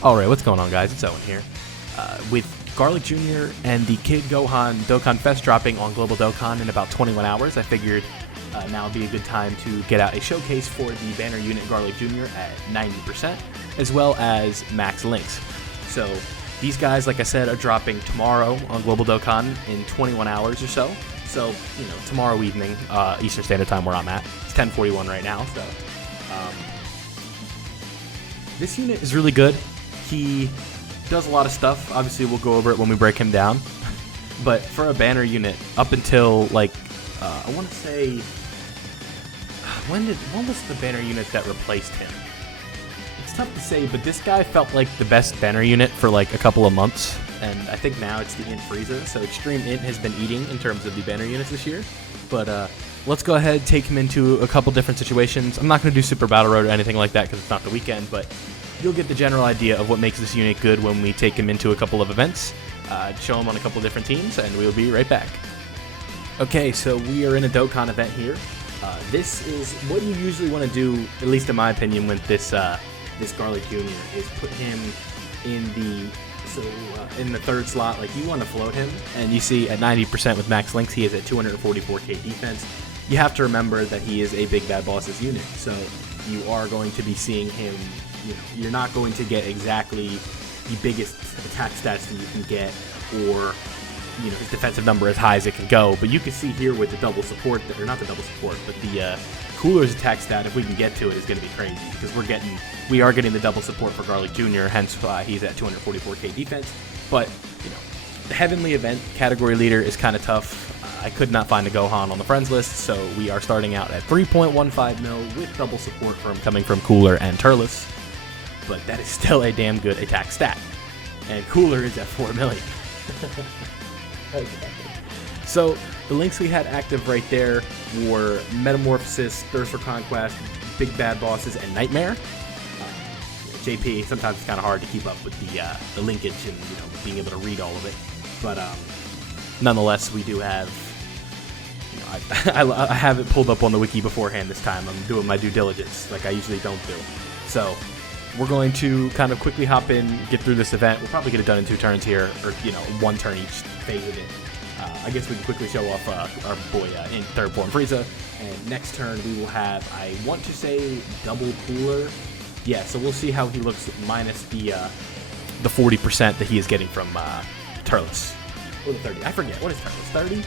Alright, what's going on, guys? It's Owen here. With Garlic Jr. and the Kid Gohan Dokkan Fest dropping on Global Dokkan in about 21 hours, I figured now would be a good time to get out a showcase for the banner unit Garlic Jr. at 90%, as well as max links. So these guys, like I said, are dropping tomorrow on Global Dokkan in 21 hours or so. So, tomorrow evening, Eastern Standard Time where I'm at. It's 10:41 right now, so this unit is really good. He does a lot of stuff. Obviously, we'll go over it when we break him down. But for a banner unit, up until I want to say, when was the banner unit that replaced him? It's tough to say, but this guy felt like the best banner unit for like a couple of months, and I think now it's the Int Frieza. So Extreme Int has been eating in terms of the banner units this year. But let's go ahead, take him into a couple different situations. I'm not going to do Super Battle Road or anything like that because it's not the weekend, but you'll get the general idea of what makes this unit good when we take him into a couple of events, show him on a couple different teams, and we'll be right back. Okay, so we are in a Dokkan event here. This is what you usually want to do, at least in my opinion, with this this Garlic Jr. is put him in the third slot. Like, you want to float him, and you see at 90% with max links, he is at 244k defense. You have to remember that he is a big bad boss's unit, so you are going to be seeing him. You're not going to get exactly the biggest attack stats that you can get, or his defensive number as high as it can go. But you can see here with the double support, or not the double support, but the Cooler's attack stat, if we can get to it, is going to be crazy because we are getting the double support for Garlic Jr. Hence he's at 244k defense. But the Heavenly Event category leader is kind of tough. I could not find a Gohan on the friends list, so we are starting out at 3.15 mil with double support coming from Cooler and Turles. But that is still a damn good attack stat. And Cooler is at 4 million. Okay. So the links we had active right there were Metamorphosis, Thirst for Conquest, Big Bad Bosses, and Nightmare. JP, sometimes it's kind of hard to keep up with the linkage and being able to read all of it. But nonetheless, we do have. I have it pulled up on the wiki beforehand this time. I'm doing my due diligence like I usually don't do. So we're going to kind of quickly hop in, get through this event. We'll probably get it done in 2 turns here, or one turn each phase of it. I guess we can quickly show off our boy in third form Frieza. And next turn we will have, I want to say, double Cooler. Yeah, so we'll see how he looks minus the 40% that he is getting from Turles. Or the 30. I forget. What is Turles? 30?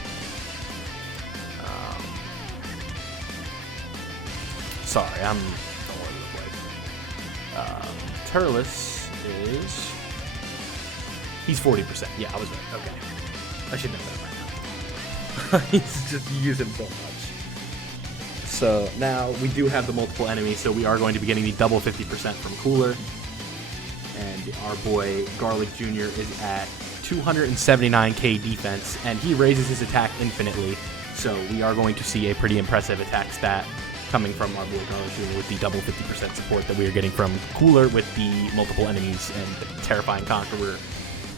Sorry, I'm all over the place. Turles is... He's 40%. Yeah, I was right. Okay. I should know that by now. He's just using so much. So now we do have the multiple enemies, so we are going to be getting the double 50% from Cooler. And our boy Garlic Jr. is at 279k defense, and he raises his attack infinitely. So we are going to see a pretty impressive attack stat coming from our boy Garlic Jr. with the double 50% support that we are getting from Cooler with the multiple enemies and the Terrifying Conqueror.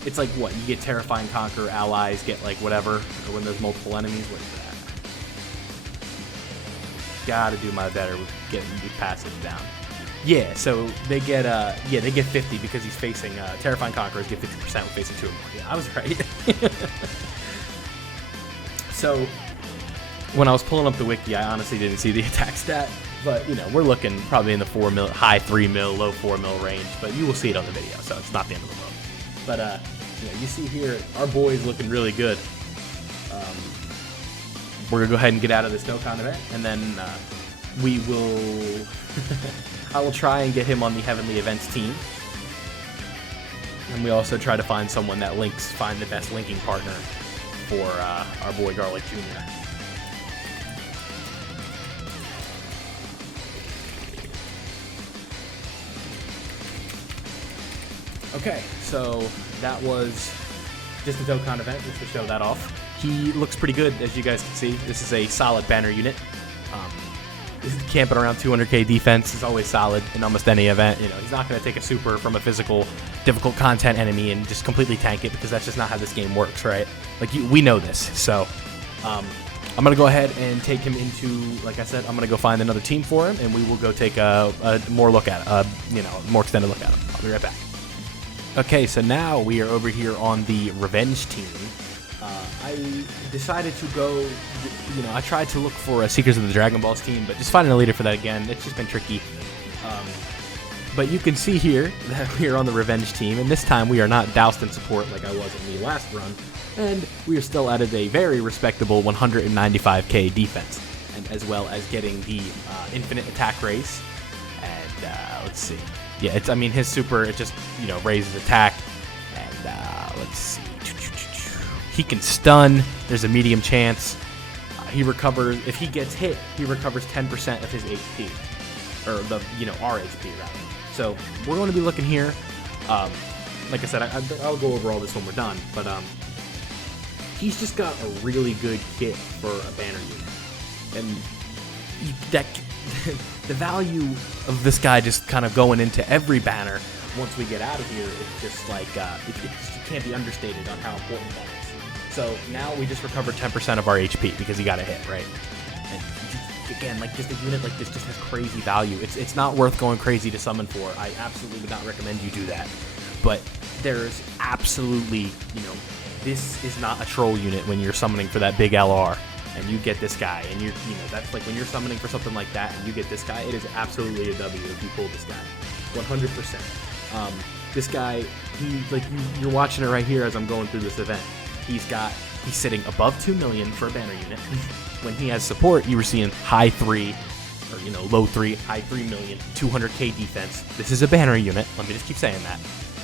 It's like, what, you get Terrifying Conqueror, allies get like whatever, or when there's multiple enemies, what is that? Gotta do my better with getting the passive down. Yeah, so they get they get 50 because he's facing Terrifying Conquerors get 50% when facing 2 or more. Yeah, I was right. So when I was pulling up the wiki, I honestly didn't see the attack stat, but we're looking probably in the 4 mil, high 3 mil, low 4 mil range, but you will see it on the video, so it's not the end of the world. But you see here, our boy is looking really good. We're gonna go ahead and get out of this Dokkan event, and then we will. I will try and get him on the Heavenly Events team, and we also try to find someone that find the best linking partner for our boy Garlic Jr. Okay, so that was just a Dokkan event, just to show that off. He looks pretty good, as you guys can see. This is a solid banner unit. Camping around 200k defense is always solid in almost any event. He's not going to take a super from a physical, difficult content enemy and just completely tank it, because that's just not how this game works, right? We know this. So I'm going to go ahead and take him into, like I said, I'm going to go find another team for him, and we will go take a more look at it, more extended look at him. I'll be right back. Okay, so now we are over here on the Revenge team. I decided to go, I tried to look for a Seekers of the Dragon Balls team, but just finding a leader for that again, it's just been tricky. But you can see here that we are on the Revenge team, and this time we are not doused in support like I was in the last run, and we are still at a very respectable 195k defense, and as well as getting the infinite attack raise. And let's see. Yeah, his super, it just, raises attack. And let's see. He can stun. There's a medium chance. He recovers, if he gets hit, he recovers 10% of his HP. Or our HP, rather. So, we're going to be looking here. Like I said, I'll go over all this when we're done. But, he's just got a really good kit for a banner unit. And the value of this guy just kind of going into every banner once we get out of here, it's just like, it can't be understated on how important that is. So now we just recovered 10% of our HP because he got a hit, right? And again, just a unit like this just has crazy value. It's not worth going crazy to summon for. I absolutely would not recommend you do that. But there's absolutely, this is not a troll unit when you're summoning for that big LR. And you get this guy, and that's like when you're summoning for something like that, and you get this guy, it is absolutely a W if you pull this guy, 100%. This guy, you're watching it right here as I'm going through this event. He's sitting above 2 million for a banner unit. When he has support, you were seeing high 3, or low 3, high 3 million, 200k defense. This is a banner unit. Let me just keep saying that.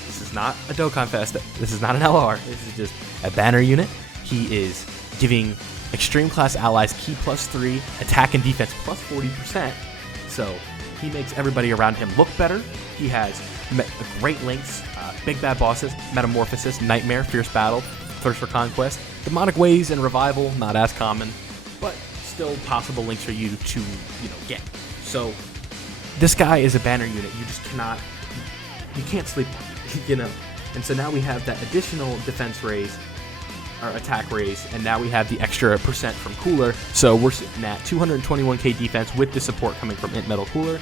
This is not a Dokkan Fest. This is not an LR. This is just a banner unit. He is giving Extreme Class allies Ki +3, attack and defense +40%. So he makes everybody around him look better. He has great links, big bad bosses, Metamorphosis, Nightmare, Fierce Battle, Thirst for Conquest, Demonic Ways, and Revival. Not as common, but still possible links for you to get. So this guy is a banner unit. You just you can't sleep on it, And so now we have that additional defense raise, or attack raise, and now we have the extra % from Cooler. So we're sitting at 221k defense with the support coming from Int Metal Cooler.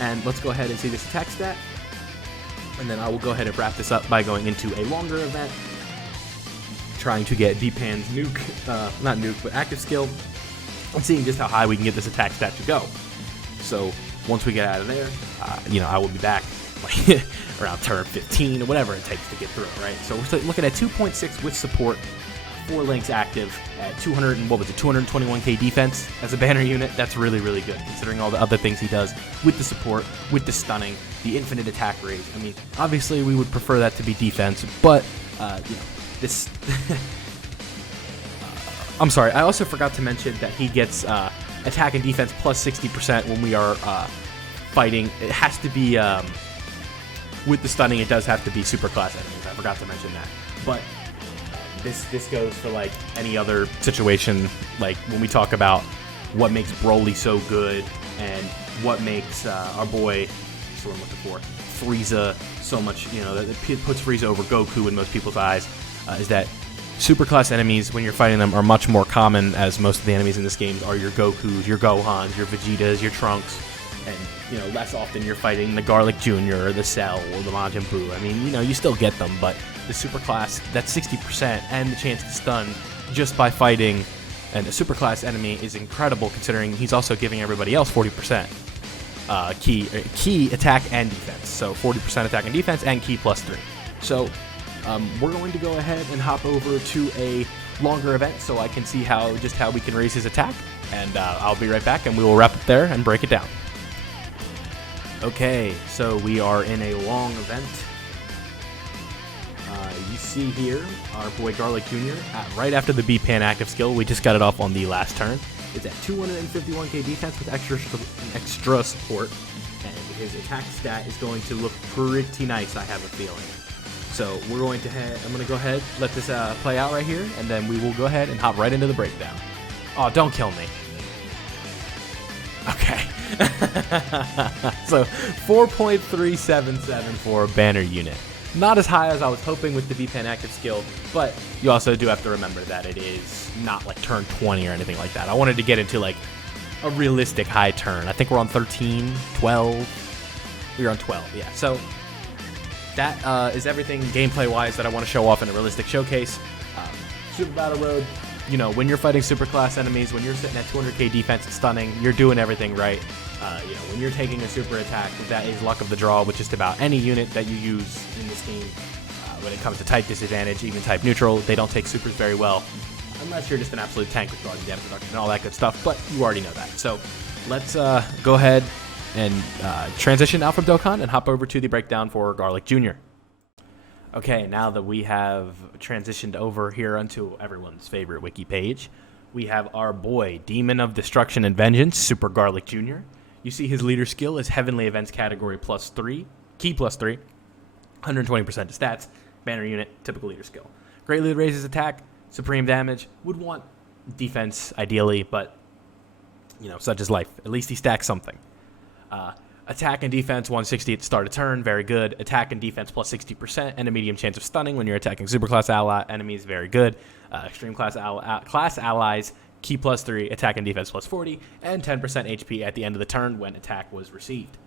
And let's go ahead and see this attack stat. And then I will go ahead and wrap this up by going into a longer event, trying to get Deepan's not nuke, but active skill, and seeing just how high we can get this attack stat to go. So once we get out of there, I will be back around turn 15 or whatever it takes to get through it, right? So we're looking at 2.6 with support, 4 links active at 221k defense as a banner unit. That's really, really good considering all the other things he does with the support, with the stunning, the infinite attack raise. Obviously we would prefer that to be defense, but this. I'm sorry. I also forgot to mention that he gets attack and defense +60% when we are fighting. It has to be with the stunning. It does have to be super class enemies. I forgot to mention that. But this goes for like any other situation. Like when we talk about what makes Broly so good and what makes our boy, that's what I'm looking for, Frieza so much. That puts Frieza over Goku in most people's eyes. Is that super class enemies, when you're fighting them, are much more common, as most of the enemies in this game are your Gokus, your Gohans, your Vegetas, your Trunks, and less often you're fighting the Garlic Jr. or the Cell or the Majin Buu. You still get them, but the super class, that's 60% and the chance to stun just by fighting and a super class enemy is incredible, considering he's also giving everybody else 40% key attack and defense. So 40% attack and defense and Ki +3. So we're going to go ahead and hop over to a longer event so I can see how we can raise his attack, and I'll be right back and we will wrap it there and break it down. Okay, so we are in a long event. You see here our boy Garlic Jr. Right after the B-Pan active skill, we just got it off on the last turn. It's at 251k defense with extra support, and his attack stat is going to look pretty nice, I have a feeling. So I'm going to go ahead, let this play out right here, and then we will go ahead and hop right into the breakdown. Oh, don't kill me. Okay. So 4.377 for a banner unit. Not as high as I was hoping with the V-Pen active skill, but you also do have to remember that it is not like turn 20 or anything like that. I wanted to get into like a realistic high turn. I think we're on 13, 12. We're on 12, yeah. So that is everything gameplay-wise that I want to show off in a realistic showcase. Super Battle Road, you know, when you're fighting super class enemies, when you're sitting at 200k defense and stunning, you're doing everything right. You know, when you're taking a super attack, that is luck of the draw with just about any unit that you use in this game. When it comes to type disadvantage, even type neutral, they don't take supers very well, unless you're just an absolute tank with guarding damage reduction and all that good stuff, but you already know that. So let's go ahead and transition out from Dokkan and hop over to the breakdown for Garlic Jr. Okay, now that we have transitioned over here onto everyone's favorite wiki page, we have our boy, Demon of Destruction and Vengeance, Super Garlic Jr. You see his leader skill is Heavenly Events category +3, key +3, 120% to stats, banner unit, typical leader skill. Greatly raises attack, supreme damage, would want defense ideally, but, you know, such is life. At least he stacks something. Attack and defense 160 at the start of turn, very good. Attack and defense +60% and a medium chance of stunning when you're attacking superclass ally enemies, very good. Extreme class allies, key +3, attack and defense +40, and 10% HP at the end of the turn when attack was received.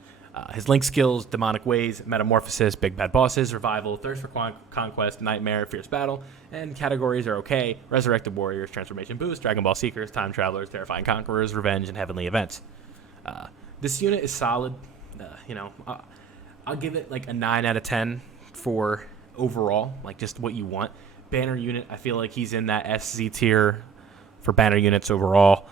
His link skills, Demonic Ways, Metamorphosis, Big Bad Bosses, Revival, Thirst for Conquest, Nightmare, Fierce Battle, and categories are okay. Resurrected Warriors, Transformation Boost, Dragon Ball Seekers, Time Travelers, Terrifying Conquerors, Revenge, and Heavenly Events. This unit is solid. You know, I'll give it like a 9 out of 10 for overall, like just what you want. Banner unit, I feel like he's in that SZ tier for banner units overall.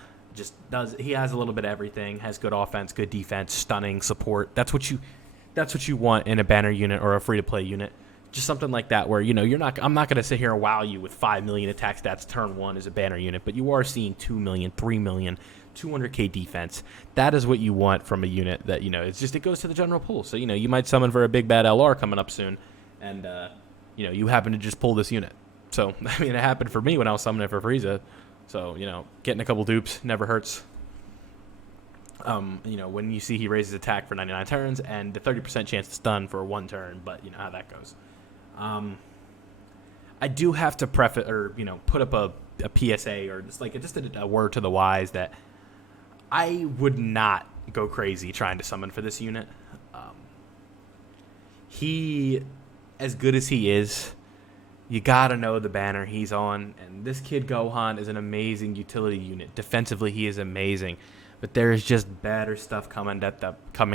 He has a little bit of everything, has good offense, good defense, stunning, support. That's what you want in a banner unit or a free to play unit. Just something like that where, you know, I'm not going to sit here and wow you with 5 million attack stats turn 1 as a banner unit, but you are seeing 2 million, 3 million, 200k defense. That is what you want from a unit that, you know, it goes to the general pool. So, you know, you might summon for a big bad LR coming up soon, and, you know, you happen to just pull this unit. So, I mean, it happened for me when I was summoning for Frieza. So, you know, getting a couple dupes never hurts. You know, when you see he raises attack for 99 turns and the 30% chance to stun for 1 turn, but you know how that goes. I do have to preface, or, you know, put up a PSA or just a word to the wise that I would not go crazy trying to summon for this unit. He, as good as he is, you gotta know the banner he's on, and this kid Gohan is an amazing utility unit. Defensively, he is amazing, but there is just better stuff coming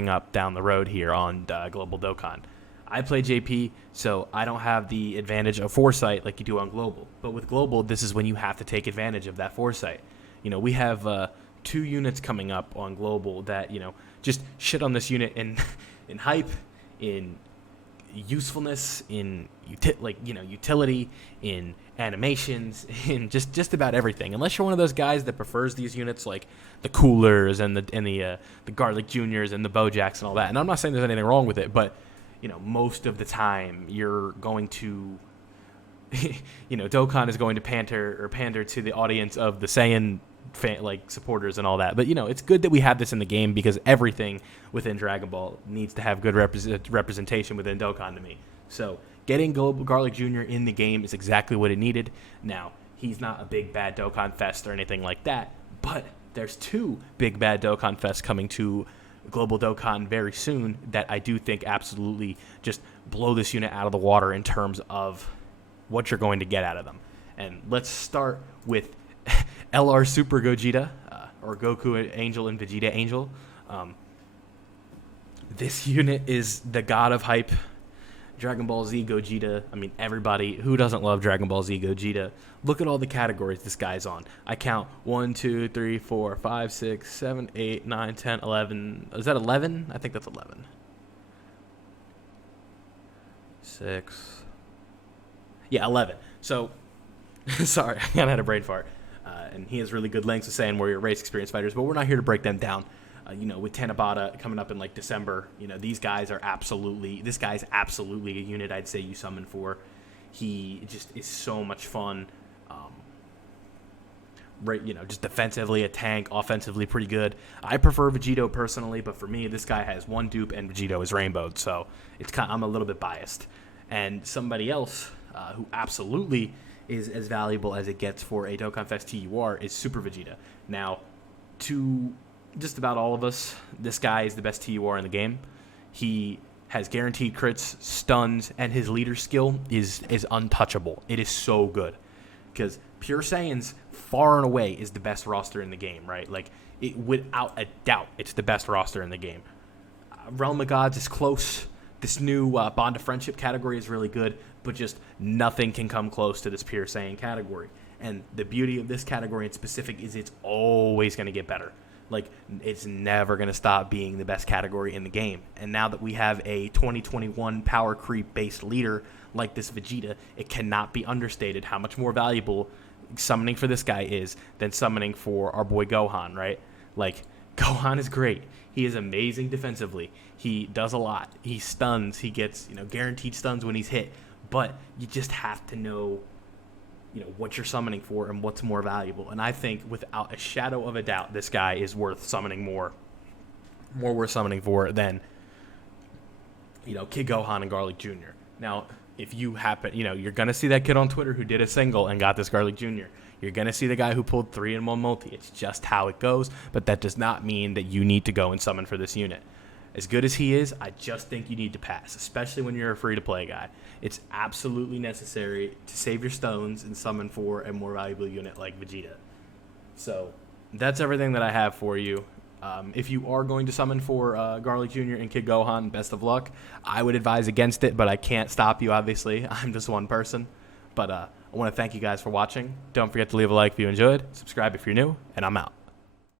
up down the road here on Global Dokkan. I play JP, so I don't have the advantage of foresight like you do on Global. But with Global, this is when you have to take advantage of that foresight. You know, we have 2 units coming up on Global that, you know, just shit on this unit in hype, in usefulness, in utility, in animations, in just about everything. Unless you're one of those guys that prefers these units like the Coolers and the Garlic Juniors and the Bojacks and all that. And I'm not saying there's anything wrong with it, but you know, most of the time you're going to, you know, Dokkan is going to pander to the audience of the Saiyan supporters and all that. But, you know, it's good that we have this in the game because everything within Dragon Ball needs to have good representation within Dokkan to me. So getting Garlic Jr. in the game is exactly what it needed. Now, he's not a big bad Dokkan Fest or anything like that, but there's 2 big bad Dokkan Fests coming to Global Dokkan very soon that I do think absolutely just blow this unit out of the water in terms of what you're going to get out of them. And let's start with LR Super Gogeta, or Goku Angel and Vegeta Angel. This unit is the god of hype. Dragon Ball Z Gogeta. I mean, everybody who doesn't love Dragon Ball Z Gogeta. Look at all the categories this guy's on. I count 1, 2, 3, 4, 5, 6, 7, 8, 9, 10, 11. Is that 11? I think that's 11. 6. Yeah, 11. So, sorry, I kind of had a brain fart. And he has really good links to saying warrior race experienced fighters, but we're not here to break them down. You know, with Tanabata coming up in like December, you know, this guy's absolutely a unit I'd say you summon for. He just is so much fun. Right, you know, just defensively a tank, offensively pretty good. I prefer Vegeta personally, but for me, this guy has 1 dupe and Vegeta is rainbowed, so I'm a little bit biased. And somebody else who absolutely is as valuable as it gets for a Dokkan Fest TUR is Super Vegeta. Now, to just about all of us, this guy is the best TUR in the game. He has guaranteed crits, stuns, and his leader skill is untouchable. It is so good. Because Pure Saiyans, far and away, is the best roster in the game, right? Like, without a doubt, it's the best roster in the game. Realm of Gods is close. This new Bond of Friendship category is really good, but just nothing can come close to this Pure Saiyan category. And the beauty of this category in specific is it's always going to get better. Like, it's never going to stop being the best category in the game. And now that we have a 2021 power creep-based leader like this Vegeta, it cannot be understated how much more valuable summoning for this guy is than summoning for our boy Gohan, right? Like, Gohan is great. He is amazing defensively. He does a lot. He stuns. He gets, guaranteed stuns when he's hit. But you just have to know what you're summoning for and what's more valuable. And I think without a shadow of a doubt, this guy is worth summoning more worth summoning for than, Kid Gohan and Garlic Jr. Now, if you happen, you're going to see that kid on Twitter who did a single and got this Garlic Jr. You're going to see the guy who pulled 3-in-1 multi. It's just how it goes, but that does not mean that you need to go and summon for this unit. As good as he is, I just think you need to pass, especially when you're a free-to-play guy. It's absolutely necessary to save your stones and summon for a more valuable unit like Vegeta. So that's everything that I have for you. If you are going to summon for Garlic Jr. and Kid Gohan, best of luck. I would advise against it, but I can't stop you, obviously. I'm just one person. But I want to thank you guys for watching. Don't forget to leave a like if you enjoyed. Subscribe if you're new, and I'm out.